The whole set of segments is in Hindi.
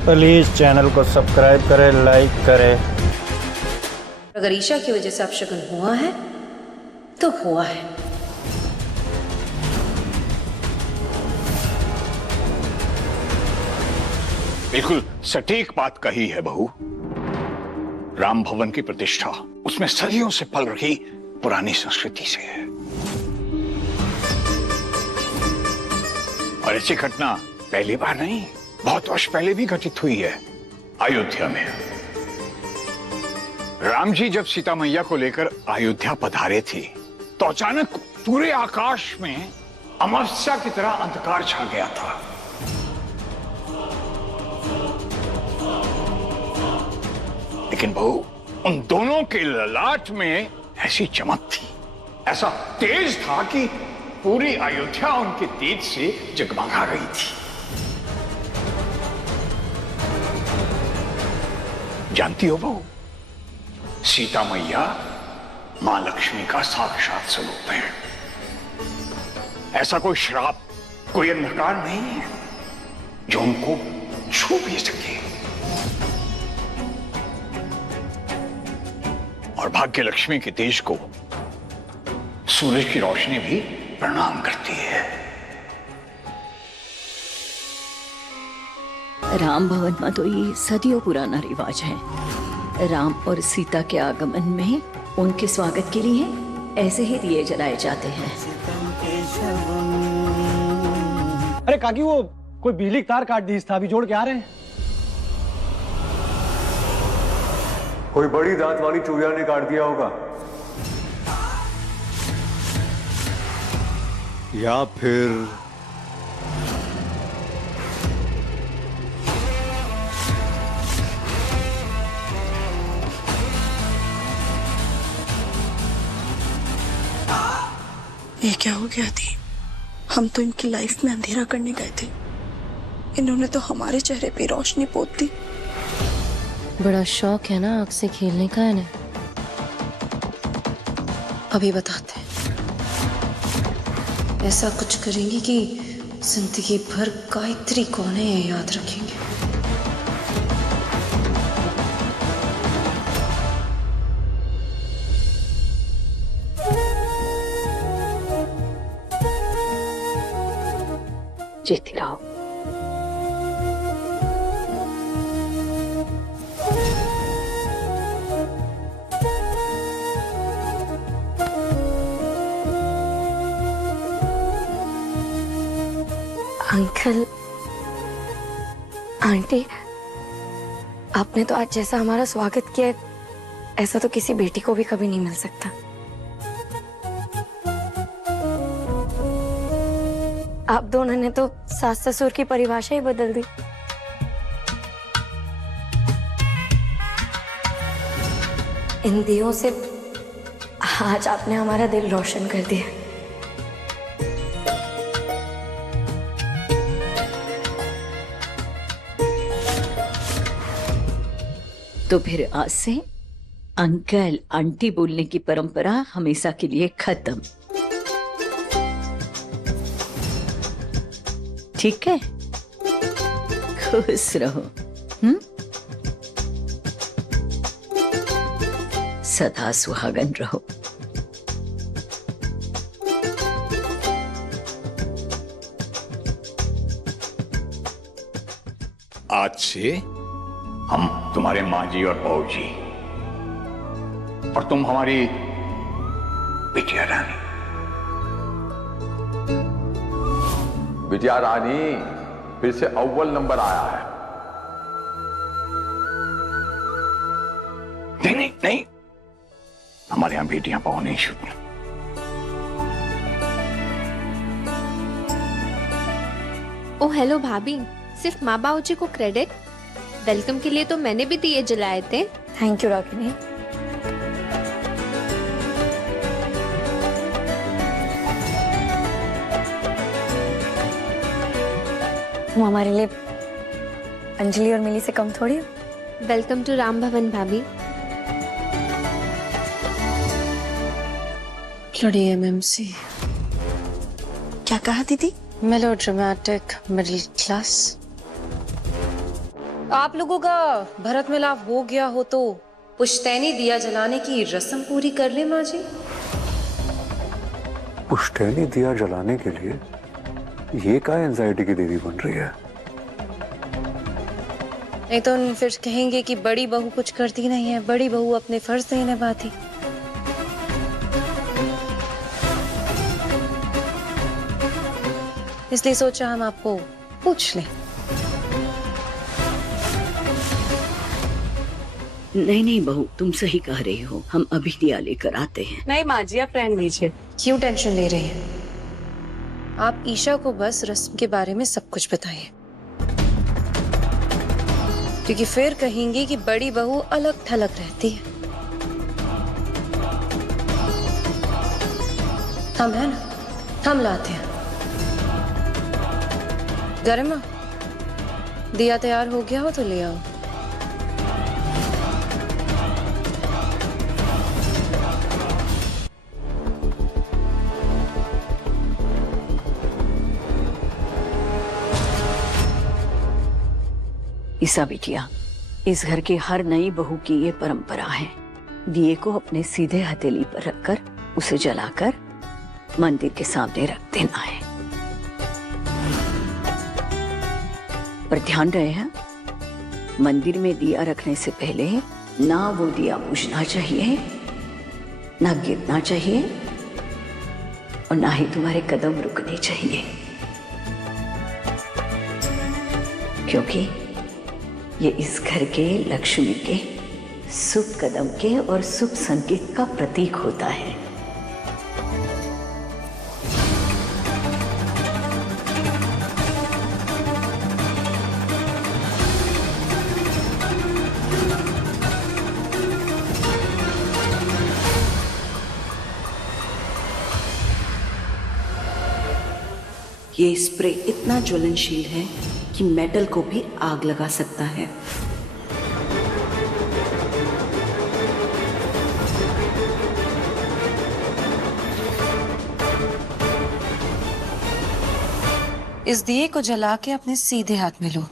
प्लीज़ चैनल को सब्सक्राइब करें, लाइक करें। अगर ईशा की वजह से अपशगुन हुआ है तो हुआ है। बिल्कुल सटीक बात कही है बहू। राम भवन की प्रतिष्ठा उसमें सदियों से पल रही पुरानी संस्कृति से है, और ऐसी घटना पहली बार नहीं, बहुत वर्ष पहले भी घटित हुई है। अयोध्या में राम जी जब सीता मैया को लेकर अयोध्या पधारे थे तो अचानक पूरे आकाश में अमावस्या की तरह अंधकार छा गया था। लेकिन बहू, उन दोनों के ललाट में ऐसी चमक थी, ऐसा तेज था कि पूरी अयोध्या उनके तेज से जगमगा रही थी। जानती हो बहू, सीता मैया मां लक्ष्मी का साक्षात स्वरूप है। ऐसा कोई श्राप, कोई अंधकार नहीं है जो उनको छू भी सके। और भाग्य लक्ष्मी के तेज को सूरज की रोशनी भी प्रणाम करती है। राम भवन में तो ये सदियों पुराना रिवाज है। राम और सीता के आगमन में उनके स्वागत के लिए ऐसे ही दिए जलाए जाते हैं। अरे काकी, वो कोई बिजली तार काट दी था, अभी जोड़ के आ रहे हैं। कोई बड़ी दांत वाली चूहिया ने काट दिया होगा, या फिर ये क्या हो गया थी? हम तो इनकी लाइफ में अंधेरा करने गए थे, इन्होंने तो हमारे चेहरे पे रोशनी पोत दी। बड़ा शौक है ना आग से खेलने का इन्हें। अभी बताते हैं। ऐसा कुछ करेंगे कि जिंदगी भर गायत्री कौन है ये याद रखेंगे। जीती रहो। अंकल, आंटी, आपने तो आज जैसा हमारा स्वागत किया, ऐसा तो किसी बेटी को भी कभी नहीं मिल सकता। आप दोनों ने तो सास ससुर की परिभाषा ही बदल दी। इन दियों से आज आपने हमारा दिल रोशन कर दिया। तो फिर आज से अंकल आंटी बोलने की परंपरा हमेशा के लिए खत्म। ठीक है? खुश रहो। सदा सुहागन रहो। आज से हम तुम्हारे माँ जी और बहू जी, और तुम हमारी बिटिया रानी। बिटिया रानी फिर से अव्वल नंबर आया है। नहीं नहीं नहीं, हमारे यहां बेटियां पाओ नहीं छूटती। ओ हेलो भाभी, सिर्फ माँ बाबू जी को क्रेडिट? वेलकम के लिए तो मैंने भी दिए जलाए थे। Thank you Ragini. तुम हमारे लिए अंजलि और मिली से कम थोड़ी हो। वेलकम टू राम भवन भाभी। लड़ी एमएमसी। क्या कहा दीदी? Melodramatic middle class. आप लोगों का भरत मिलाप हो गया हो तो पुश्तैनी दिया जलाने की रस्म पूरी कर ले माँ जी। पुश्तैनी दिया जलाने के लिए ये क्या एंजाइटी की देवी बन रही है? नहीं तो फिर कहेंगे कि बड़ी बहू कुछ करती नहीं है, बड़ी बहू अपने फर्ज नहीं निभाती। इसलिए सोचा हम आपको पूछ लें। नहीं नहीं बहू, तुम सही कह रही हो, हम अभी दिया लेकर आते हैं। नहीं माँ जी, आप रहने दीजिए। क्यों टेंशन ले रही हैं? आप ईशा को बस रस्म के बारे में सब कुछ बताइए, क्योंकि फिर कहेंगे कि बड़ी बहू अलग थलग रहती है। हम है ना, हम लाते हैं। गरिमा, दिया तैयार हो गया हो तो ले आओ। ईसा बिटिया, इस घर की हर नई बहू की ये परंपरा है। दिए को अपने सीधे हथेली पर रखकर उसे जलाकर मंदिर के सामने रख देना है। पर ध्यान रहे हैं, मंदिर में दिया रखने से पहले ना वो दिया बुझना चाहिए, ना गिरना चाहिए, और ना ही तुम्हारे कदम रुकने चाहिए, क्योंकि ये इस घर के लक्ष्मी के शुभ कदम के और शुभ संकेत का प्रतीक होता है। ये स्प्रे इतना ज्वलनशील है कि मेटल को भी आग लगा सकता है। इस दिए को जला के अपने सीधे हाथ में लो।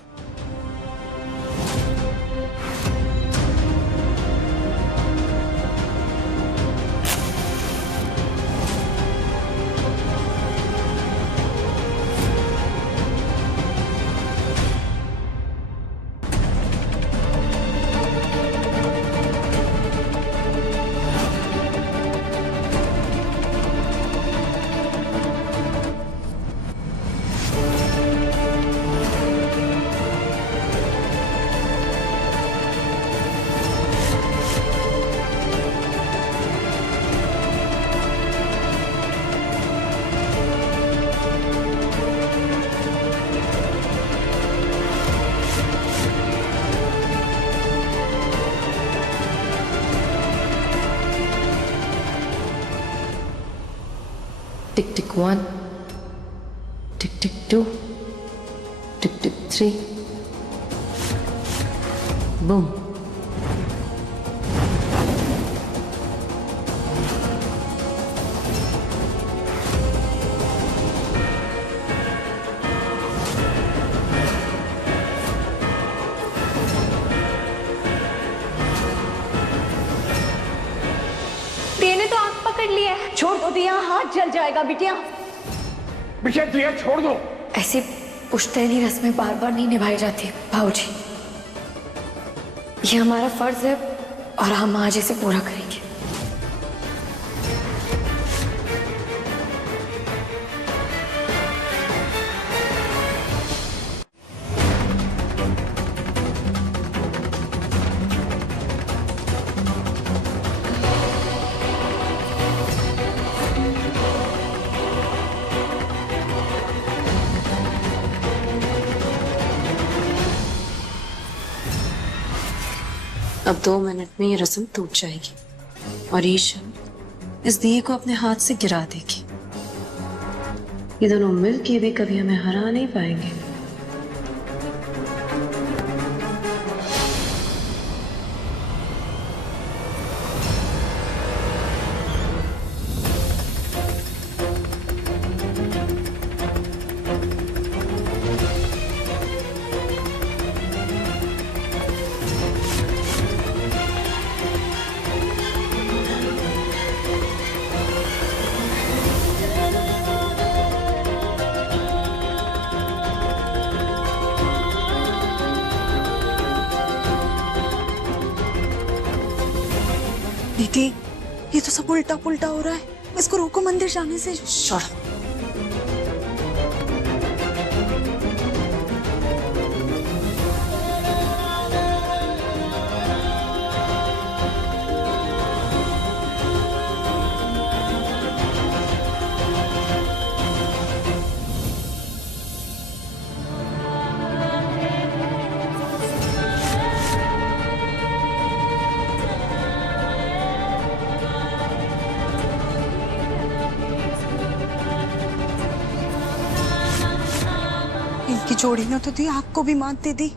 Tick tick 1, tick tick 2, tick tick 3, boom. ने तो आग पकड़ लिया है। छोड़ दो दिया, हाथ जल जाएगा बिटिया। बिटिया दिया छोड़ दो। ऐसी पुश्तैनी रस्में बार बार नहीं निभाई जाती भाऊजी। ये हमारा फर्ज है और हम आज इसे पूरा करेंगे। अब 2 मिनट में ये रस्म टूट जाएगी और ईशा इस दिए को अपने हाथ से गिरा देगी। ये दोनों मिलके भी कभी हमें हरा नहीं पाएंगे। दीदी ये तो सब उल्टा पुल्टा हो रहा है, इसको रोको मंदिर जाने से। छोड़। इनकी जोड़ी ना तो दी, आपको भी मात दे दी।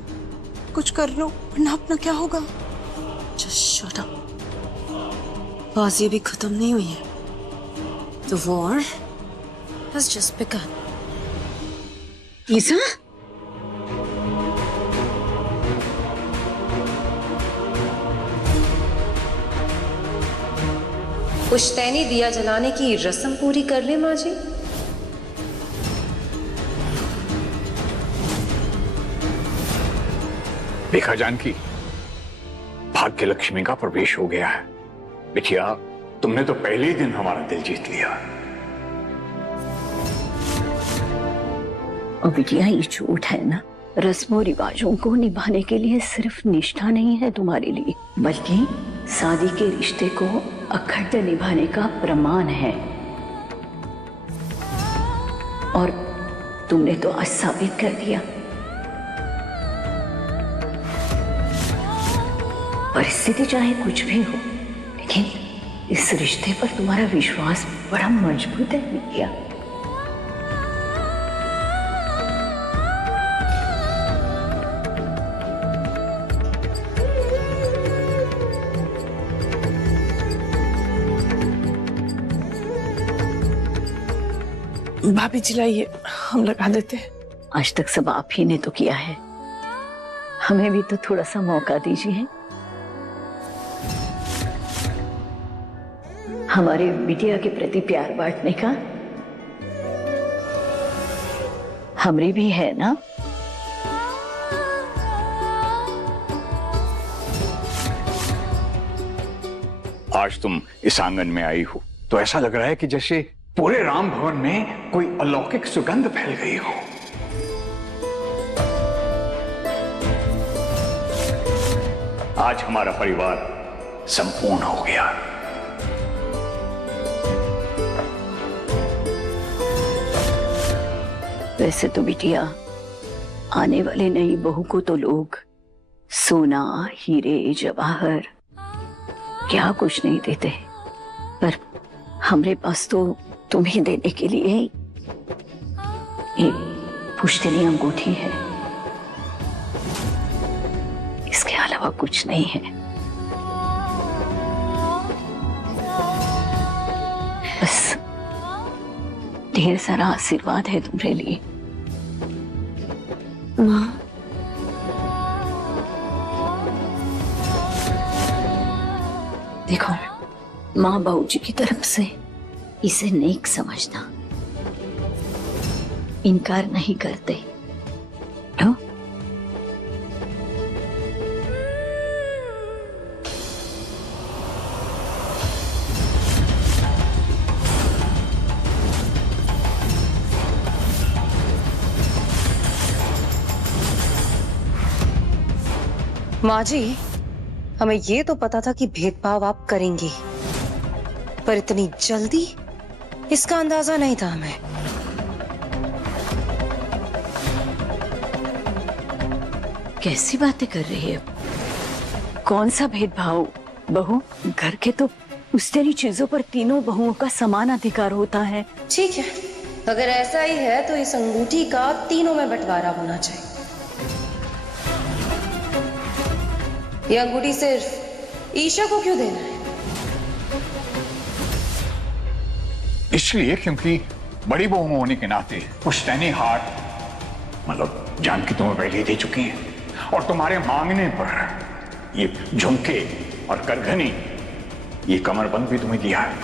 कुछ कर लो वरना अपना क्या होगा। Just shut up. बाजी अभी खत्म नहीं हुई है। The war has just begun. ईसा? पुश्तैनी दिया जलाने की रस्म पूरी कर ले माँ जी। देखा जानकी, भाग्य लक्ष्मी का प्रवेश हो गया है। बिटिया, तुमने तो पहले ही दिन हमारा दिल जीत लिया। और बिटिया ये झूठ है ना, रस्मों रिवाजों को निभाने के लिए सिर्फ निष्ठा नहीं है तुम्हारे लिए, बल्कि शादी के रिश्ते को अखंड निभाने का प्रमाण है। और तुमने तो आज साबित कर दिया। परिस्थिति चाहे कुछ भी हो, लेकिन इस रिश्ते पर तुम्हारा विश्वास बड़ा मजबूत है बिटिया। भाभी चिल्लाइए, हम लगा देते हैं। आज तक सब आप ही ने तो किया है, हमें भी तो थोड़ा सा मौका दीजिए। हमारे बिटिया के प्रति प्यार बांटने का हमरी भी है ना। आज तुम इस आंगन में आई हो तो ऐसा लग रहा है कि जैसे पूरे राम भवन में कोई अलौकिक सुगंध फैल गई हो। आज हमारा परिवार संपूर्ण हो गया। वैसे तो बिटिया, आने वाले नई बहू को तो लोग सोना, हीरे, जवाहर क्या कुछ नहीं देते, पर हमरे पास तो तुम्हें देने के लिए एक पुश्तैनी अंगूठी है, इसके अलावा कुछ नहीं है। बस ढेर सारा आशीर्वाद है तुम्हारे लिए। माँ, देखो, माँ बाबूजी की तरफ से इसे नेक समझना, इनकार नहीं करते। क्यों? माँ जी, हमें ये तो पता था कि भेदभाव आप करेंगी, पर इतनी जल्दी इसका अंदाजा नहीं था हमें। कैसी बातें कर रही है? कौन सा भेदभाव? बहू, घर के तो उस तेरी चीजों पर तीनों बहुओं का समान अधिकार होता है। ठीक है, अगर ऐसा ही है तो इस अंगूठी का तीनों में बंटवारा होना चाहिए। ये अंगूठी सिर्फ ईशा को क्यों देना है? इसलिए क्योंकि बड़ी बहू होने के नाते पुश्तैनी हार मतलब जानकी तुम्हें पहले ही दे चुकी हैं, और तुम्हारे मांगने पर ये झुमके और करघनी, ये कमरबंद भी तुम्हें दिया है।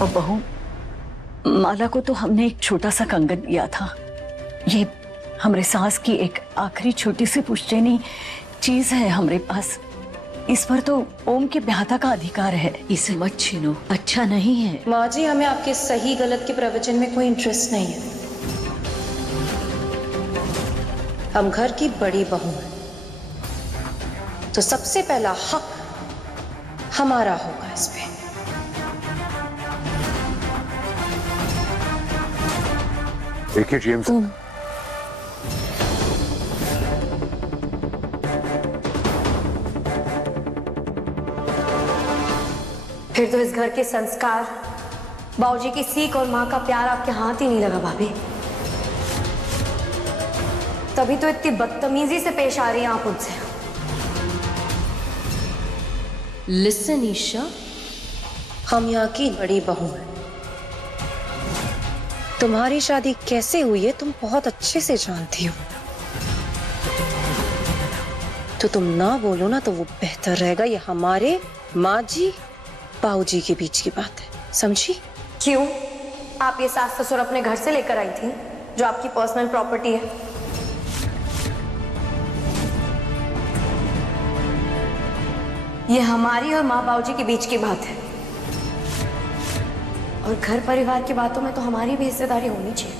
और बहू, माला को तो हमने एक छोटा सा कंगन दिया था। ये हमरे सास की एक आखिरी छोटी सी पुश्तैनी चीज है हमारे पास, इस पर तो ओम के ब्याहता का अधिकार है। इसे मत छीनो, अच्छा नहीं है। माँ जी, हमें आपके सही गलत के प्रवचन में कोई इंटरेस्ट नहीं है। हम घर की बड़ी बहू हैं, तो सबसे पहला हक हमारा होगा इस पे। देखिए जेम्स, फिर तो इस घर के संस्कार, बाबूजी की सीख और माँ का प्यार आपके हाथ ही नहीं लगा भाभी। तभी तो इतनी बदतमीजी से पेश आ रही हैं आप उनसे। लिसन ईशा, हम यहाँ की बड़ी बहू हैं। तुम्हारी शादी कैसे हुई है तुम बहुत अच्छे से जानती हो, तो तुम ना बोलो ना तो वो बेहतर रहेगा। ये हमारे माँ जी बाबू जी के बीच की बात है, समझी? क्यों? आप ये सास ससुर अपने घर से लेकर आई थी, जो आपकी पर्सनल प्रॉपर्टी है। ये हमारी और माँ बाबू जी के बीच की बात है, और घर परिवार की बातों में तो हमारी भी हिस्सेदारी होनी चाहिए।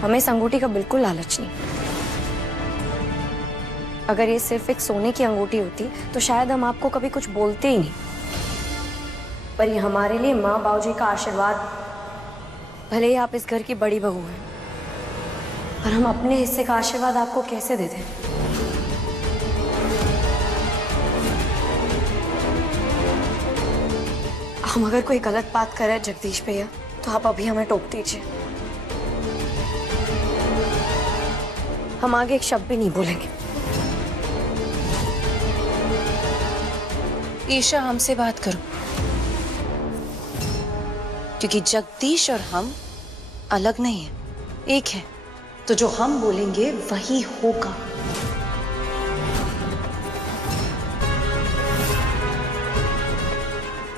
हमें इस अंगूठी का बिल्कुल लालच नहीं। अगर ये सिर्फ एक सोने की अंगूठी होती तो शायद हम आपको कभी कुछ बोलते ही नहीं, पर ये हमारे लिए माँ बाबूजी का आशीर्वाद। भले ही आप इस घर की बड़ी बहू हैं, पर हम अपने हिस्से का आशीर्वाद आपको कैसे दे दें? हम अगर कोई गलत बात कर रहे हैं जगदीश भैया, तो आप अभी हमें टोक दीजिए। हम आगे एक शब्द भी नहीं बोलेंगे। ईशा, हमसे बात करो, क्योंकि जगदीश और हम अलग नहीं हैं, एक है। तो जो हम बोलेंगे वही होगा।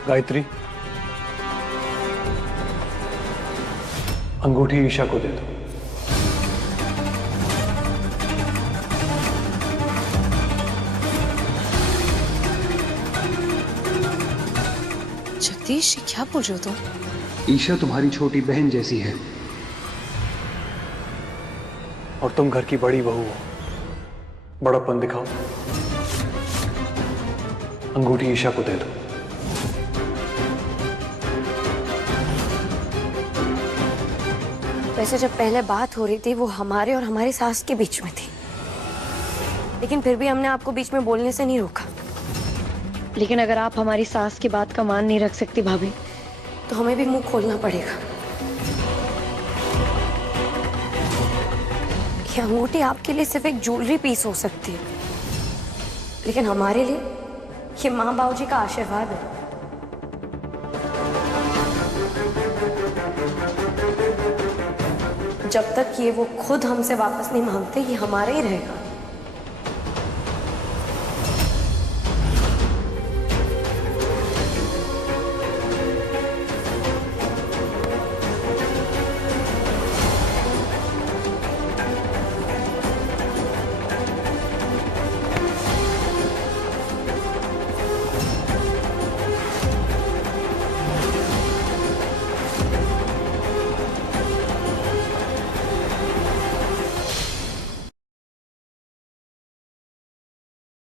गायत्री, अंगूठी ईशा को दे दो। जगदीश, क्या बोल रहे हो तुम? ईशा तुम्हारी छोटी बहन जैसी है, और तुम घर की बड़ी बहू हो, बड़प्पन दिखाओ। अंगूठी ईशा को दे दो। वैसे जब पहले बात हो रही थी वो हमारे और हमारी सास के बीच में थी, लेकिन फिर भी हमने आपको बीच में बोलने से नहीं रोका। लेकिन अगर आप हमारी सास की बात का मान नहीं रख सकती भाभी, तो हमें भी मुंह खोलना पड़ेगा। ये अंगूठी आपके लिए सिर्फ एक ज्वेलरी पीस हो सकती है, लेकिन हमारे लिए ये माँ बाबूजी का आशीर्वाद है। जब तक ये वो खुद हमसे वापस नहीं मांगते, ये हमारा ही रहेगा।